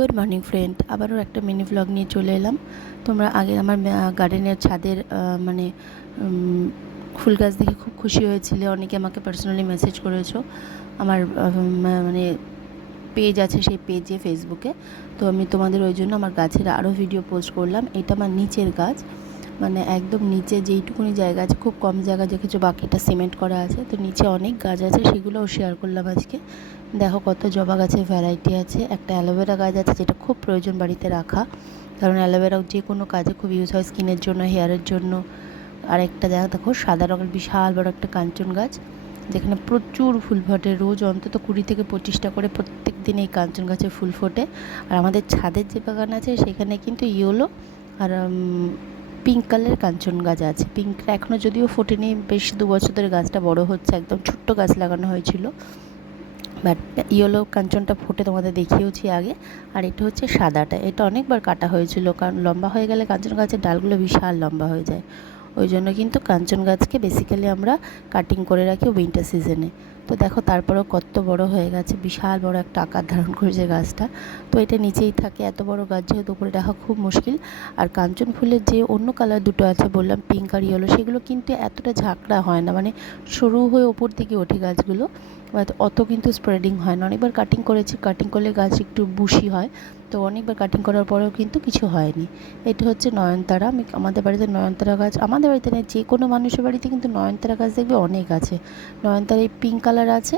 Good morning friend, আবারও একটা mini vlog নিয়ে চলে এলাম। তোমরা আগে আমার গার্ডেনের ছাদের মানে ফুল গাছ দেখে খুব খুশি হয়েছিলে, অনেকে আমাকে পার্সোনালি মেসেজ করেছো। আমার মানে পেজ আছে, সেই পেজে ফেসবুকে। তো আমি তোমাদের ওই জন্য আমার গাছের আরও ভিডিও পোস্ট করলাম। এটা আমার নিচের গাছ, মানে একদম নিচে যেইটুকুনি জায়গা আছে, খুব কম জায়গা দেখেছো, বাকিটা সিমেন্ট করা আছে। তো নিচে অনেক গাছ আছে, সেগুলোও শেয়ার করলাম আজকে। দেখো কত জবা গাছের ভ্যারাইটি আছে। একটা অ্যালোভেরা গাছ আছে, যেটা খুব প্রয়োজন বাড়িতে রাখা, কারণ অ্যালোভেরা যে কোনো কাজে খুব ইউজ হয়, স্কিনের জন্য, হেয়ারের জন্য। আর একটা দেখো সাদা রঙের বিশাল বড় একটা কাঞ্চন গাছ, যেখানে প্রচুর ফুল ফোটে। রোজ অন্তত 20 থেকে 25টা করে প্রত্যেক দিন এই কাঞ্চন গাছে ফুল ফোটে। আর আমাদের ছাদের যে বাগান আছে সেখানে কিন্তু ইয়েলো আর পিঙ্ক কালারের কাঞ্চন গাছ আছে। পিঙ্কটা এখনও যদিও ফোটেনি, বেশ 2 বছর ধরে গাছটা বড় হচ্ছে, একদম ছোট্ট গাছ লাগানো হয়েছিল। বাট ইয়েলো কাঞ্চনটা ফুটে তোমাদের দেখিয়েওছি আগে। আর এটা হচ্ছে সাদাটা, এটা অনেকবার কাটা হয়েছিল, কারণ লম্বা হয়ে গেলে কাঞ্চন গাছের ডালগুলো বিশাল লম্বা হয়ে যায়। ওই জন্য কিন্তু কাঞ্চন গাছকে বেসিক্যালি আমরা কাটিং করে রাখি উইন্টার সিজনে। তো দেখো তারপরেও কত বড় হয়ে গেছে, বিশাল বড় একটা আকার ধারণ করেছে গাছটা। তো এটা নিচেই থাকে, এত বড় গাছ যেহেতু উপরে রাখা খুব মুশকিল। আর কাঞ্চন ফুলের যে অন্য কালার দুটো আছে বললাম, পিঙ্ক আর ইয়েলো, সেগুলো কিন্তু এতটা ঝাঁকড়া হয় না, মানে সরু হয়ে ওপর দিকে ওঠে গাছগুলো, অত কিন্তু স্প্রেডিং হয় না। অনেকবার কাটিং করেছি, কাটিং করলে গাছ একটু বুশি হয়, তো অনেকবার কাটিং করার পরেও কিন্তু কিছু হয়নি। এটা হচ্ছে নয়নতারা। আমাদের বাড়িতে নয়নতারা গাছ, আমাদের বাড়িতে নেই, যে কোনো মানুষের বাড়িতে কিন্তু নয়নতারা গাছ দেখবে অনেক আছে। নয়নতারা এই পিঙ্ক কালার আছে,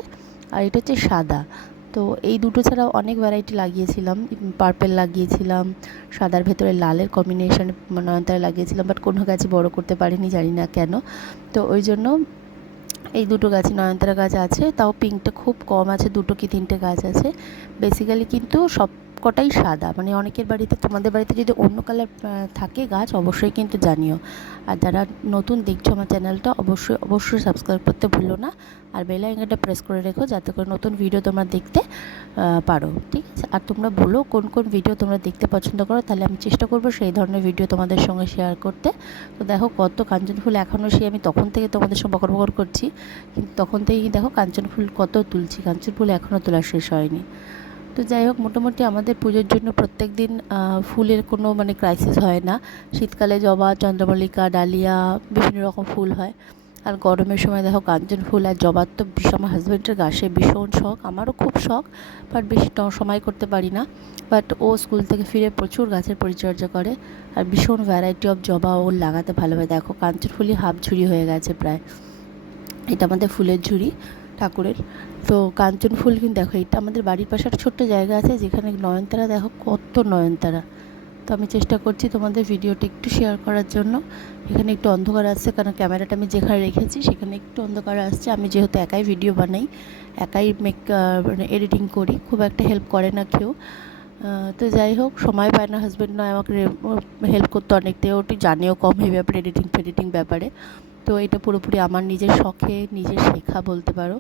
আর এটা হচ্ছে সাদা। তো এই দুটো ছাড়াও অনেক ভ্যারাইটি লাগিয়েছিলাম, পার্পেল লাগিয়েছিলাম, সাদার ভেতরে লালের কম্বিনেশনে নয়নতারা লাগিয়েছিলাম, বাট কোনো গাছই বড় করতে পারিনি, জানি না কেন। তো ওই জন্য এই দুটো গাছে নয়নতারা গাছ আছে, তাও পিঙ্কটা খুব কম আছে, 2 কি 3টে গাছ আছে। বেসিক্যালি কিন্তু সব কটাই সাদা, মানে অনেকের বাড়িতে, তোমাদের বাড়িতে যদি অন্য কালার থাকে গাছ, অবশ্যই কিন্তু জানিও। আর যারা নতুন দেখছো আমার চ্যানেলটা, অবশ্যই অবশ্যই সাবস্ক্রাইব করতে ভুলো না, আর বেল আইকনটা প্রেস করে রেখো, যাতে করে নতুন ভিডিও তোমরা দেখতে পারো, ঠিক আছে? আর তোমরা বলো কোন কোন ভিডিও তোমরা দেখতে পছন্দ করো, তাহলে আমি চেষ্টা করবো সেই ধরনের ভিডিও তোমাদের সঙ্গে শেয়ার করতে। তো দেখো কত কাঞ্চন ফুল এখনও, সে আমি তখন থেকে তোমাদের সঙ্গে বকর বকর করছি, কিন্তু তখন থেকেই দেখো কাঞ্চন ফুল কত তুলছি, কাঞ্চন ফুল এখনও তোলা শেষ হয়নি। তো যাই হোক, মোটামুটি আমাদের পুজোর জন্য প্রত্যেক দিন ফুলের কোনো মানে ক্রাইসিস হয় না। শীতকালে জবা, চন্দ্রমল্লিকা, ডালিয়া, বিভিন্ন রকম ফুল হয়। আর গরমের সময় দেখো কাঞ্চন ফুল আর জবার তো আমার হাজব্যান্ডের গাছে ভীষণ শখ, আমারও খুব শখ, বাট বেশি সময় করতে পারি না। বাট ও স্কুল থেকে ফিরে প্রচুর গাছের পরিচর্যা করে, আর ভীষণ ভ্যারাইটি অফ জবা ও লাগাতে ভালোবাসে। দেখো কাঞ্চন ফুলই হাফ ঝুড়ি হয়ে গেছে প্রায়। এটা আমাদের ফুলের ঝুড়ি ঠাকুরের। তো কাঞ্চন ফুল কিন্তু দেখো, এটা আমাদের বাড়ির পাশে একটা ছোট্ট জায়গা আছে, যেখানে নয়নতারা, দেখো কত নয়নতারা। তো আমি চেষ্টা করছি তোমাদের ভিডিওটা একটু শেয়ার করার জন্য। এখানে একটু অন্ধকার আসছে, কারণ ক্যামেরাটা আমি যেখানে রেখেছি সেখানে একটু অন্ধকার আসছে। আমি যেহেতু একাই ভিডিও বানাই, একাই মানে এডিটিং করি, খুব একটা হেল্প করে না কেউ। তো যাই হোক, সময় পায় না হাজব্যান্ড, নয় আমাকে হেল্প করতে অনেকটাই, ওটি জানেও কম এই ব্যাপারে, এডিটিং ব্যাপারে। তো এটা পুরোপুরি আমার নিজের শখে, নিজের শেখা বলতে পারো,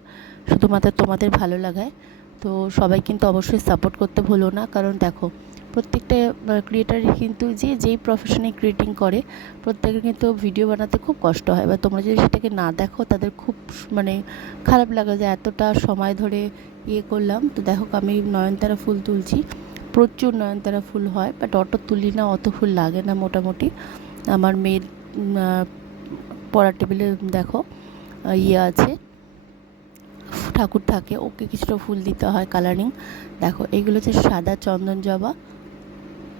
শুধুমাত্র তোমাদের ভালো লাগায়। তো সবাই কিন্তু অবশ্যই সাপোর্ট করতে ভুলো না, কারণ দেখো প্রত্যেকটা ক্রিয়েটারই কিন্তু যেই প্রফেশনে ক্রিয়েটিং করে, প্রত্যেকের কিন্তু ভিডিও বানাতে খুব কষ্ট হয়। বা তোমরা যদি সেটাকে না দেখো, তাদের খুব মানে খারাপ লাগে যে এতটা সময় ধরে করলাম। তো দেখো আমি নয়নতারা ফুল তুলছি, প্রচুর নয়নতারা ফুল হয়, বাট অত তুলি না, অত ফুল লাগে না মোটামুটি। আমার মেয়ের পড়ার টেবিলে দেখো আছে, ঠাকুর থাকে, ওকে কিছুটা ফুল দিতে হয় কালারিং। দেখো এইগুলো হচ্ছে সাদা চন্দন জবা,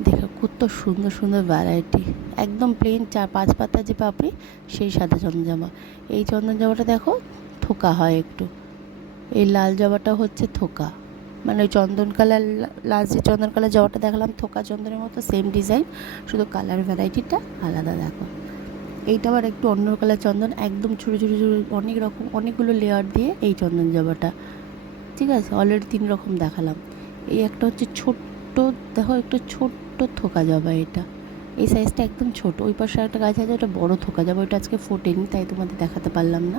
দেখো কত সুন্দর সুন্দর ভ্যারাইটি, একদম প্লেন 4-5 পাতা যে পাপড়ি, সেই সাদা চন্দন জবা। এই চন্দন জবাটা দেখো থোকা হয় একটু, এই লাল জবাটা হচ্ছে থোকা, মানে ওই চন্দন কালার, লাস্ট যে চন্দন কালার জবাটা দেখালাম থোকা চন্দনের মতো, সেম ডিজাইন, শুধু কালার ভ্যারাইটিটা আলাদা। দেখো এইটা আবার একটু অন্য কালার চন্দন, একদম ছোটো ছোটো ছোটো অনেক রকম, অনেকগুলো লেয়ার দিয়ে এই চন্দন জবাটা, ঠিক আছে? অলরেডি 3 রকম দেখালাম। এই একটা হচ্ছে ছোট্ট, দেখো একটু ছোট্ট থোকা জবা, এটা এই সাইজটা একদম ছোট। ওই পাশে একটা গাছ আছে, ওটা বড় থোকা জবা, ওইটা আজকে ফোটেনি, তাই তোমাদের দেখাতে পারলাম না।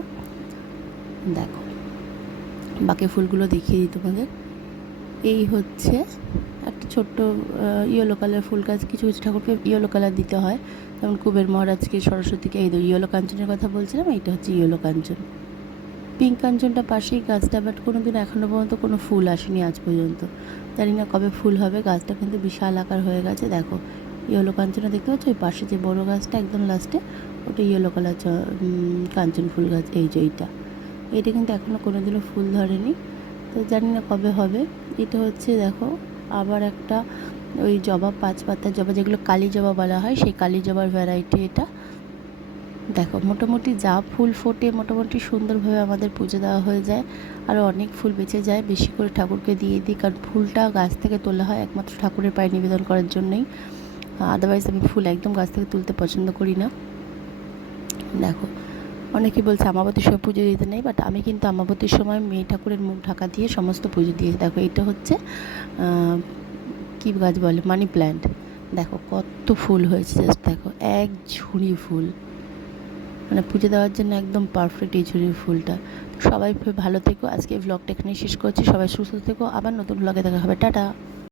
দেখো বাকি ফুলগুলো দেখিয়ে দিই তোমাদের। এই হচ্ছে একটা ছোট্ট ইয়েলো কালার ফুল গাছ, কিছু কিছু ঠাকুরকে ইয়েলো কালার দিতে হয়, যেমন কুবের মহারাজকে, সরস্বতীকে। এই ইয়েলো কাঞ্চনের কথা বলছিলাম, এইটা হচ্ছে ইয়েলো কাঞ্চন। পিঙ্ক কাঞ্চনটা পাশেই গাছটা, বাট কোনো দিন এখনও পর্যন্ত কোনো ফুল আসেনি আজ পর্যন্ত। জানি না কবে ফুল হবে। গাছটা কিন্তু বিশাল আকার হয়ে গেছে। দেখো ইয়েলো কাঞ্চনটা দেখতে পাচ্ছ, ওই পাশে যে বড় গাছটা একদম লাস্টে, ওটা ইয়েলো কালার কাঞ্চন ফুল গাছ। এই যে এইটা কিন্তু এখনও কোনো দিনও ফুল ধরেনি, তো জানি না কবে হবে। এটা হচ্ছে দেখো আবার একটা ওই জবা, 5 পাতার জবা, যেগুলো কালী জবা বলা হয়, সেই কালী জবার ভ্যারাইটি এটা। দেখো মোটামুটি যা ফুল ফোটে মোটামুটি সুন্দরভাবে আমাদের পুজো দেওয়া হয়ে যায়। আরও অনেক ফুল বেঁচে যায়, বেশি করে ঠাকুরকে দিয়ে দিই, কারণ ফুলটা গাছ থেকে তোলা হয় একমাত্র ঠাকুরের পায়ে নিবেদন করার জন্যই। আদারওয়াইজ আমি ফুল একদম গাছ থেকে তুলতে পছন্দ করি না। দেখো অনেকে বলছে আমাবতীর সময় পুজো দিতে নেই, বাট আমি কিন্তু আমাবতীর সময় মেয়ে ঠাকুরের মুখ ঢাকা দিয়ে সমস্ত পুজো দিয়েছি। দেখো এটা হচ্ছে কী গাছ বলে, মানি প্ল্যান্ট। দেখো কত ফুল হয়েছে, জাস্ট দেখো এক ঝুড়ি ফুল, মানে পুজো দেওয়ার জন্য একদম পারফেক্ট এই ঝুড়ির ফুলটা। সবাই ভালো থেকো। আজকে ব্লগটা এখানেই শেষ করছি। সবাই সুস্থ থেকো, আবার নতুন ব্লগে দেখা হবে। টাটা।